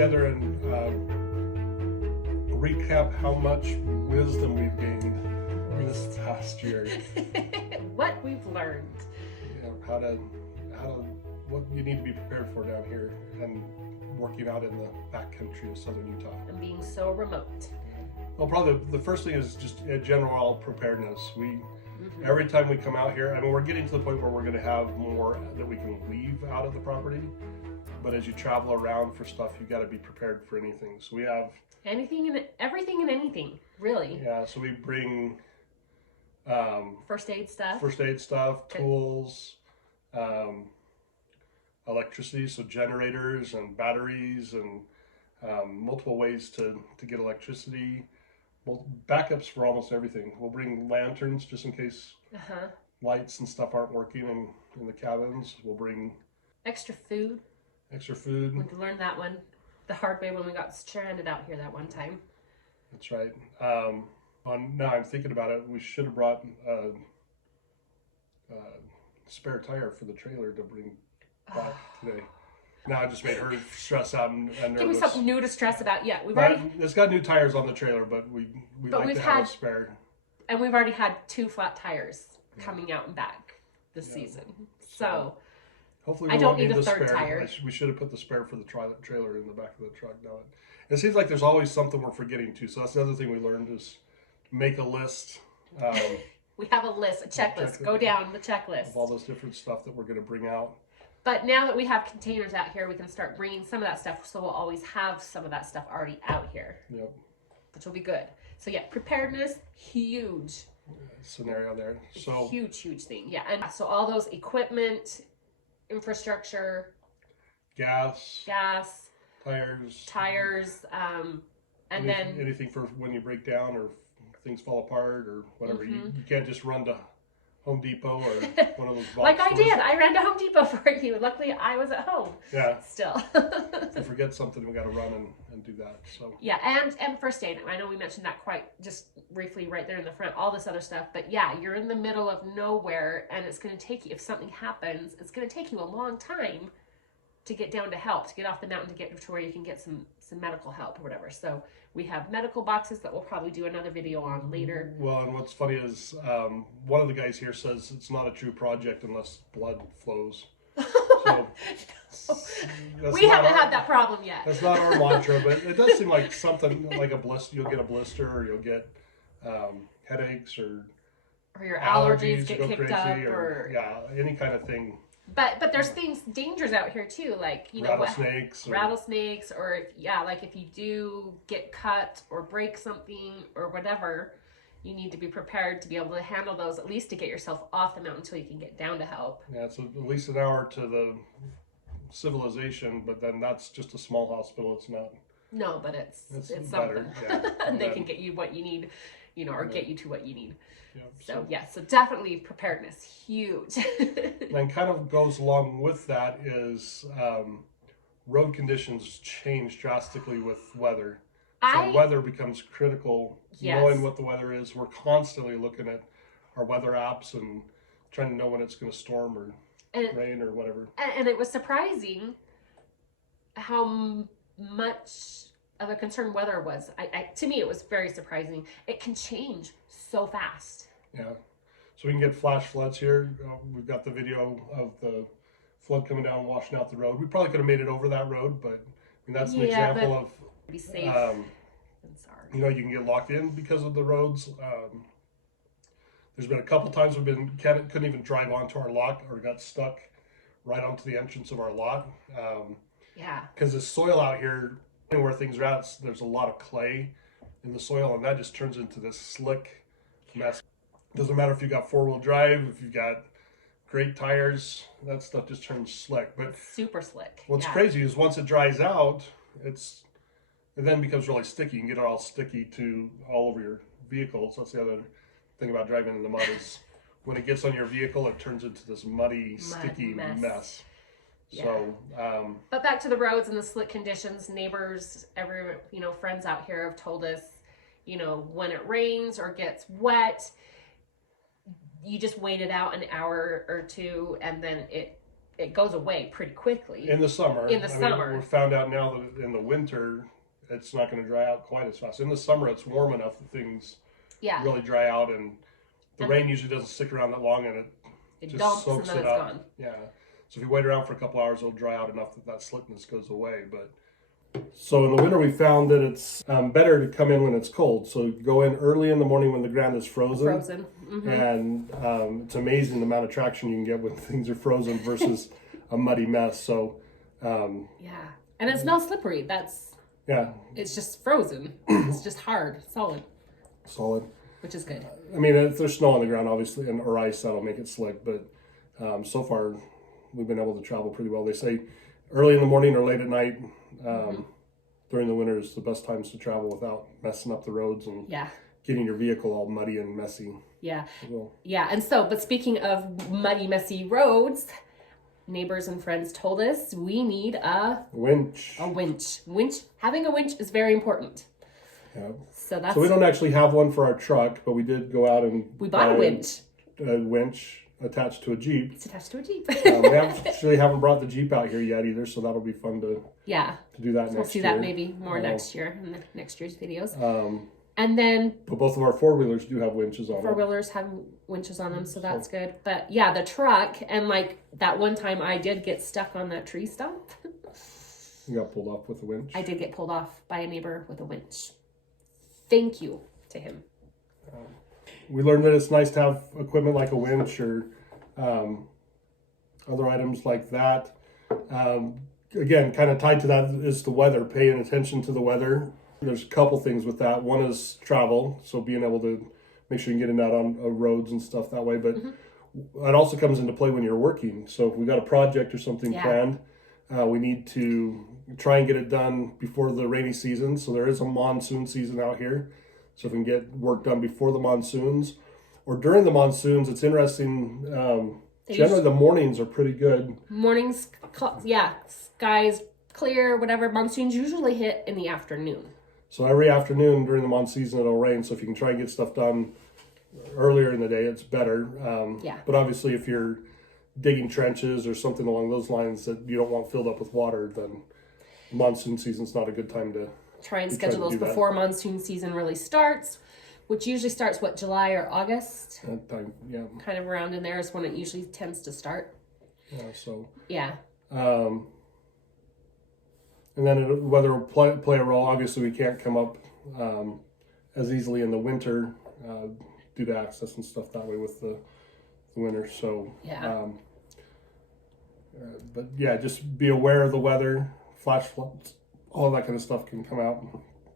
together and recap how much wisdom we've gained this past year. What we've learned. You know, what you need to be prepared for down here and working out in the backcountry of southern Utah. And being so remote. Well, probably the first thing is just a general preparedness. Every time we come out here, I mean, we're getting to the point where we're going to have more that we can leave out of the property. But as you travel around for stuff, you got to be prepared for anything. So we have everything and anything, really. Yeah. So we bring first aid stuff, tools, electricity, so generators and batteries and multiple ways to get electricity. Well, backups for almost everything. We'll bring lanterns just in case lights and stuff aren't working in the cabins. We'll bring extra food. We learned that one the hard way when we got stranded out here that one time. That's right. Now I'm thinking about it, we should have brought a spare tire for the trailer to bring back today. Now I just made her stress out and nervous. Give me something new to stress about. Yeah, it's got new tires on the trailer, but we like to have a spare. And we've already had 2 flat tires coming out and back this season. So hopefully I don't need a third tire. We should have put the spare for the trailer in the back of the truck. Now it seems like there's always something we're forgetting too. So that's the other thing we learned is make a list. We have a list, a checklist. Go down the checklist of all those different stuff that we're going to bring out. But now that we have containers out here, we can start bringing some of that stuff. So we'll always have some of that stuff already out here. Yep. Which will be good. So yeah, preparedness, huge scenario there. So huge thing. Yeah, and so all those equipment, infrastructure, gas, tires, and then anything for when you break down or things fall apart or whatever. You can't just run to Home Depot or one of those box like stores. I did. I ran to Home Depot for you. Luckily, I was at home. Yeah. Still. If we forget something, we got to run and do that. So. Yeah, and first aid. I know we mentioned that quite just briefly right there in the front. All this other stuff, but yeah, you're in the middle of nowhere, and it's going to take you. If something happens, it's going to take you a long time to get down to help, to get off the mountain, to get to where you can get some medical help or whatever. So we have medical boxes that we'll probably do another video on later. Well, and what's funny is one of the guys here says it's not a true project unless blood flows. So we haven't had that problem yet. That's not our mantra, but it does seem like something like a blister. You'll get a blister, or you'll get headaches, or your allergies get kicked crazy, up, or any kind of thing. But there's dangers out here too, like rattlesnakes, or if you do get cut or break something or whatever, you need to be prepared to be able to handle those, at least to get yourself off the mountain until you can get down to help. Yeah, it's at least an hour to the civilization, but then that's just a small hospital. It's not. No, but it's better, something. Yeah. And they can get you what you need, or get you to what you need. Yeah, so definitely preparedness, huge. And kind of goes along with that is road conditions change drastically with weather. So weather becomes critical. Yes. Knowing what the weather is, we're constantly looking at our weather apps and trying to know when it's going to storm or rain or whatever. And it was surprising how much of a concern weather was. To me, it was very surprising. It can change so fast. Yeah. So we can get flash floods here. We've got the video of the flood coming down and washing out the road. We probably could have made it over that road, but that's an example of be safe. I'm sorry. You can get locked in because of the roads. There's been a couple times couldn't even drive onto our lot or got stuck right onto the entrance of our lot. Because the soil out here, where things are at, there's a lot of clay in the soil, and that just turns into this slick mess. Doesn't matter if you got 4-wheel drive, if you've got great tires, that stuff just turns slick. But it's super slick. What's crazy is once it dries out, it then becomes really sticky. You can get it all sticky to all over your vehicle. So that's the other thing about driving in the mud is when it gets on your vehicle, it turns into this muddy, sticky mess. Yeah. So, but back to the roads and the slick conditions, neighbors, friends out here have told us, when it rains or gets wet, you just wait it out an hour or two, and then it it goes away pretty quickly. In the summer. In the summer. We found out now that in the winter, it's not going to dry out quite as fast. In the summer, it's warm enough that things really dry out, and the rain usually doesn't stick around that long, and it just soaks it up. Gone. Yeah. So if you wait around for a couple hours, it'll dry out enough that slickness goes away. But so in the winter, we found that it's better to come in when it's cold. So go in early in the morning when the ground is frozen. And it's amazing the amount of traction you can get when things are frozen versus a muddy mess. So and it's not slippery. It's just frozen. It's just hard, solid, which is good. I mean, if there's snow on the ground, obviously, or ice, that'll make it slick. But so far, we've been able to travel pretty well. They say early in the morning or late at night during the winter is the best times to travel without messing up the roads and getting your vehicle all muddy and messy. Yeah. And so, but speaking of muddy, messy roads, neighbors and friends told us we need a winch. Having a winch is very important. Yeah. So we don't actually have one for our truck, but we did go out and we bought a winch. A winch attached to a Jeep. It's attached to a Jeep. We actually haven't brought the Jeep out here yet either, so that'll be fun to do that next year. We'll see that maybe more next year in the next year's videos. And then, but both of our four-wheelers do have winches on them. Four-wheelers have winches on them, so that's good. But yeah, the truck, and like that one time I did get stuck on that tree stump. You got pulled off with a winch? I did get pulled off by a neighbor with a winch. Thank you to him. We learned that it's nice to have equipment like a winch or other items like that. Again, kind of tied to that is the weather, paying attention to the weather. There's a couple things with that. One is travel, so being able to make sure you can get in and out on roads and stuff that way. But it also comes into play when you're working. So if we've got a project or something planned, we need to try and get it done before the rainy season. So there is a monsoon season out here. So if we can get work done before the monsoons or during the monsoons, it's interesting. Generally, the mornings are pretty good. Mornings, skies clear, whatever. Monsoons usually hit in the afternoon. So every afternoon during the monsoon season, it'll rain. So if you can try and get stuff done earlier in the day, it's better. But obviously, if you're digging trenches or something along those lines that you don't want filled up with water, then monsoon season's not a good time to try and schedule those before monsoon season really starts, which usually starts, July or August? Time, kind of around in there is when it usually tends to start. And then weather will play a role. Obviously, we can't come up as easily in the winter due to access and stuff that way with the winter. So, just be aware of the weather, flash floods, all that kind of stuff can come out.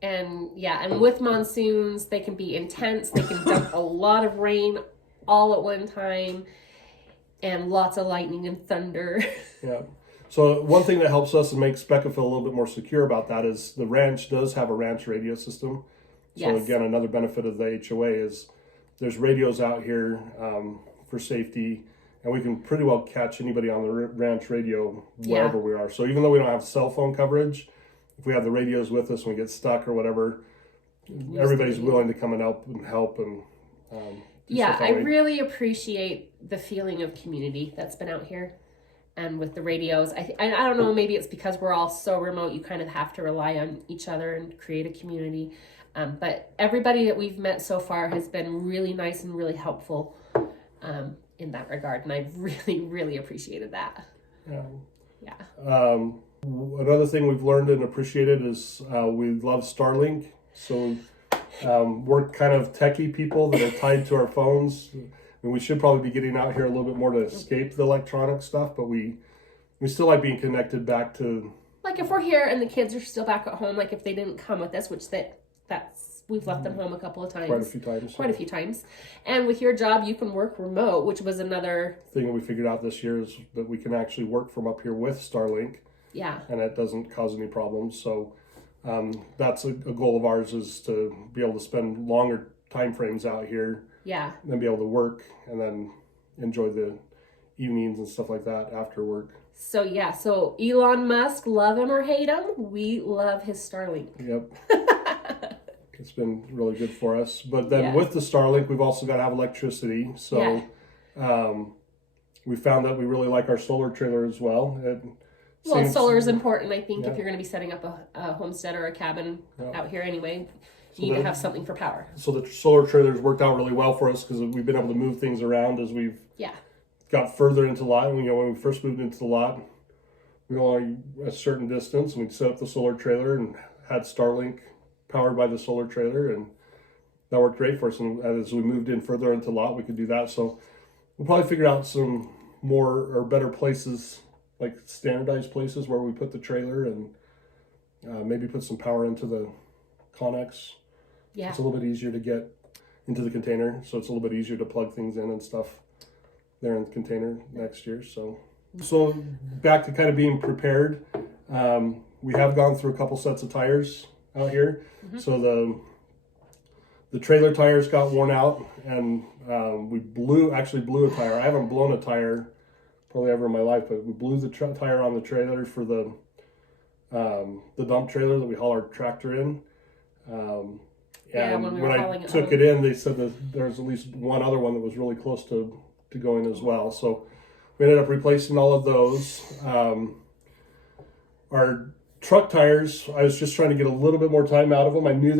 And with monsoons, they can be intense. They can dump a lot of rain all at one time and lots of lightning and thunder. So one thing that helps us and makes Becca feel a little bit more secure about that is the ranch does have a ranch radio system. So again, another benefit of the HOA is there's radios out here for safety, and we can pretty well catch anybody on the ranch radio wherever we are. So even though we don't have cell phone coverage, if we have the radios with us when we get stuck or whatever, everybody's willing to come and help and I really appreciate the feeling of community that's been out here. And with the radios, I don't know, maybe it's because we're all so remote, you kind of have to rely on each other and create a community. But everybody that we've met so far has been really nice and really helpful in that regard. And I've really, really appreciated that. Another thing we've learned and appreciated is we love Starlink. So we're kind of techie people that are tied to our phones. And we should probably be getting out here a little bit more to escape the electronic stuff, but we still like being connected back to... Like if we're here and the kids are still back at home, like if they didn't come with us, which we've left them home a couple of times. Quite a few times. And with your job, you can work remote, which was another... thing that we figured out this year is that we can actually work from up here with Starlink. And it doesn't cause any problems. So that's a goal of ours, is to be able to spend longer time frames out here. And then be able to work and then enjoy the evenings and stuff like that after work. So so Elon Musk, love him or hate him, we love his Starlink. It's been really good for us. But then with the Starlink, we've also got to have electricity. So we found that we really like our solar trailer as well. Solar is important, I think, if you're going to be setting up a homestead or a cabin out here anyway. You need to have something for power. So the solar trailer's worked out really well for us because we've been able to move things around as we've got further into the lot. When we first moved into the lot, we were only a certain distance, and we'd set up the solar trailer and had Starlink powered by the solar trailer, and that worked great for us. And as we moved in further into the lot, we could do that. So we'll probably figure out some more or better places, like standardized places where we put the trailer, and maybe put some power into the Connex. Yeah. It's a little bit easier to get into the container, so it's a little bit easier to plug things in and stuff there in the container next year. So back to kind of being prepared. We have gone through a couple sets of tires out here. Mm-hmm. So the trailer tires got worn out, and we actually blew a tire. I haven't blown a tire probably ever in my life, but we blew the tire on the trailer for the dump trailer that we haul our tractor in. And when I took it in, they said that there's at least one other one that was really close to going as well. So we ended up replacing all of those. Our truck tires, I was just trying to get a little bit more time out of them. I knew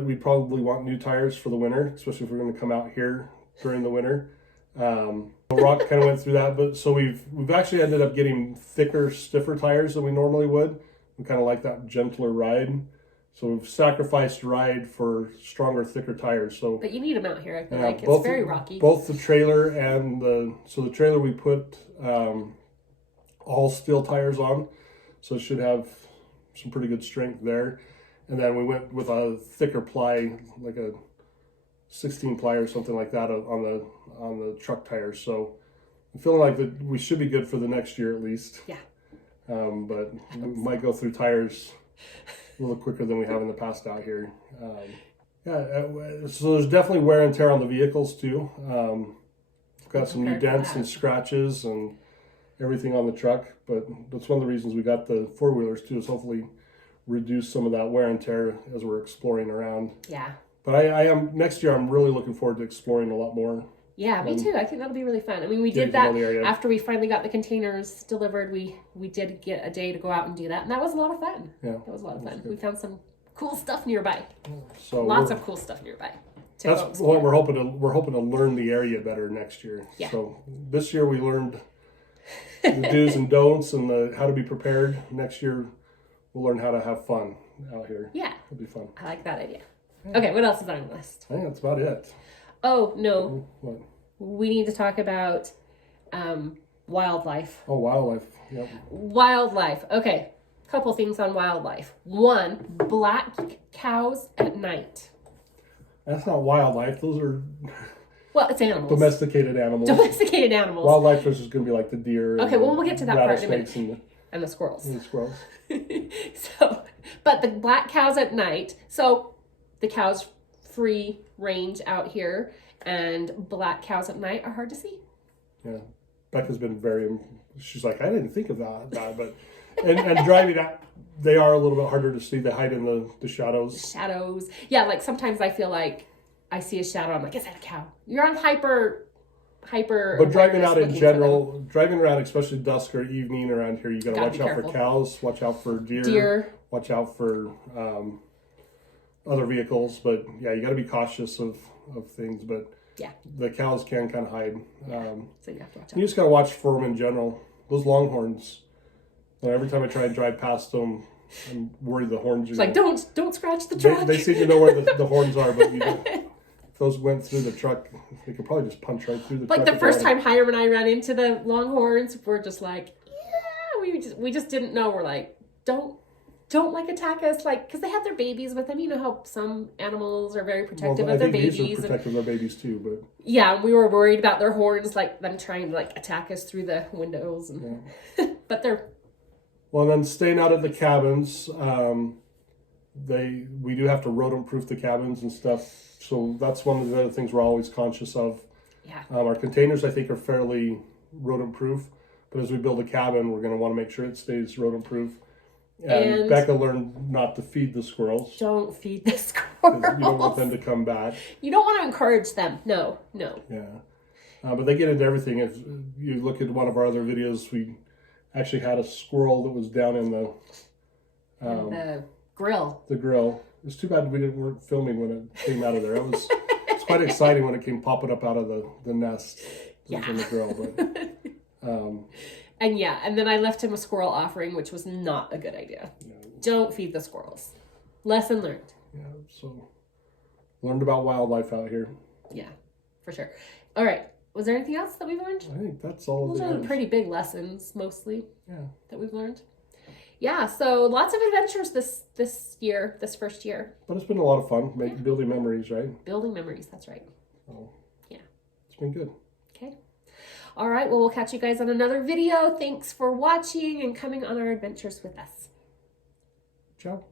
we'd probably want new tires for the winter, especially if we're going to come out here during the winter. Rock kind of went through that, but so we've actually ended up getting thicker, stiffer tires than we normally would. We kind of like that gentler ride. So we've sacrificed ride for stronger, thicker tires. But you need them out here, I feel like. It's very rocky. Both the trailer and the trailer we put all steel tires on. So it should have some pretty good strength there. And then we went with a thicker ply, like a 16 ply or something like that on the truck tires. So I'm feeling like that we should be good for the next year at least. Yeah. But we might go through tires a little quicker than we have in the past out here. So there's definitely wear and tear on the vehicles too. Got some new dents and scratches and everything on the truck, but that's one of the reasons we got the four-wheelers too, is hopefully reduce some of that wear and tear as we're exploring around. Yeah. But next year I'm really looking forward to exploring a lot more. Yeah, me too. I think that'll be really fun. I mean, we did that after we finally got the containers delivered. We did get a day to go out and do that, and that was a lot of fun. Yeah, that was a lot of fun. We found some cool stuff nearby. So lots of cool stuff nearby. That's what we're hoping to. We're hoping to learn the area better next year. Yeah. So this year we learned the do's and don'ts and how to be prepared. Next year we'll learn how to have fun out here. Yeah, it'll be fun. I like that idea. Yeah. Okay, what else is on the list? I think that's about it. Oh, no. What? We need to talk about wildlife. Oh, wildlife. Yep. Wildlife. Okay. Couple things on wildlife. One, black cows at night. That's not wildlife. Those are... Well, it's animals. Domesticated animals. Domesticated animals. Wildlife is just going to be like the deer. Okay, well, we'll get to that part in a minute. And the squirrels. And the squirrels. But the black cows at night. So the cows free range out here, and black cows at night are hard to see. Yeah, Becca's been she's like, I didn't think of that, but and driving out, they are a little bit harder to see. They hide in the shadows. Yeah, like sometimes I feel like I see a shadow, I'm like, is that a cow? You're on hyper. But driving out in general, driving around, especially dusk or evening around here, you got to watch out for cows, watch out for deer, watch out for other vehicles. But yeah, you got to be cautious of things. But yeah, the cows can kind of hide. So you have to watch out. You just got to watch for them in general. Those longhorns. Every time I try and drive past them, I'm worried the horns. It's like don't scratch the truck. They seem to know where the horns are, but if those went through the truck, they could probably just punch right through the truck. Like the first time Hiram and I ran into the longhorns, we're just like, yeah, we just didn't know. We're like, don't like attack us, like, because they have their babies with them. You know how some animals are very protective of their babies. These are protective of their babies too, but yeah, we were worried about their horns, like them trying to like attack us through the windows, and but they're. Well, and then staying out of the cabins, we do have to rodent-proof the cabins and stuff. So that's one of the other things we're always conscious of. Yeah. Our containers, I think, are fairly rodent-proof, but as we build a cabin, we're going to want to make sure it stays rodent-proof. And Becca learned not to feed the squirrels. Don't feed the squirrels. You don't want them to come back. You don't want to encourage them. No. Yeah. But they get into everything. If you look at one of our other videos, we actually had a squirrel that was down in the grill. The grill. It's too bad we weren't filming when it came out of there. It's quite exciting when it came popping up out of the nest in the grill. But, and then I left him a squirrel offering, which was not a good idea. Don't feed the squirrels. Lesson learned. Yeah, so learned about wildlife out here. Yeah, for sure. All right. Was there anything else that we've learned? I think that's all. Those are pretty big lessons, mostly. Yeah. That we've learned. Yeah, so lots of adventures this first year. But it's been a lot of fun, building memories, right? Building memories, that's right. Oh. Yeah. It's been good. Okay. All right, well, we'll catch you guys on another video. Thanks for watching and coming on our adventures with us. Ciao.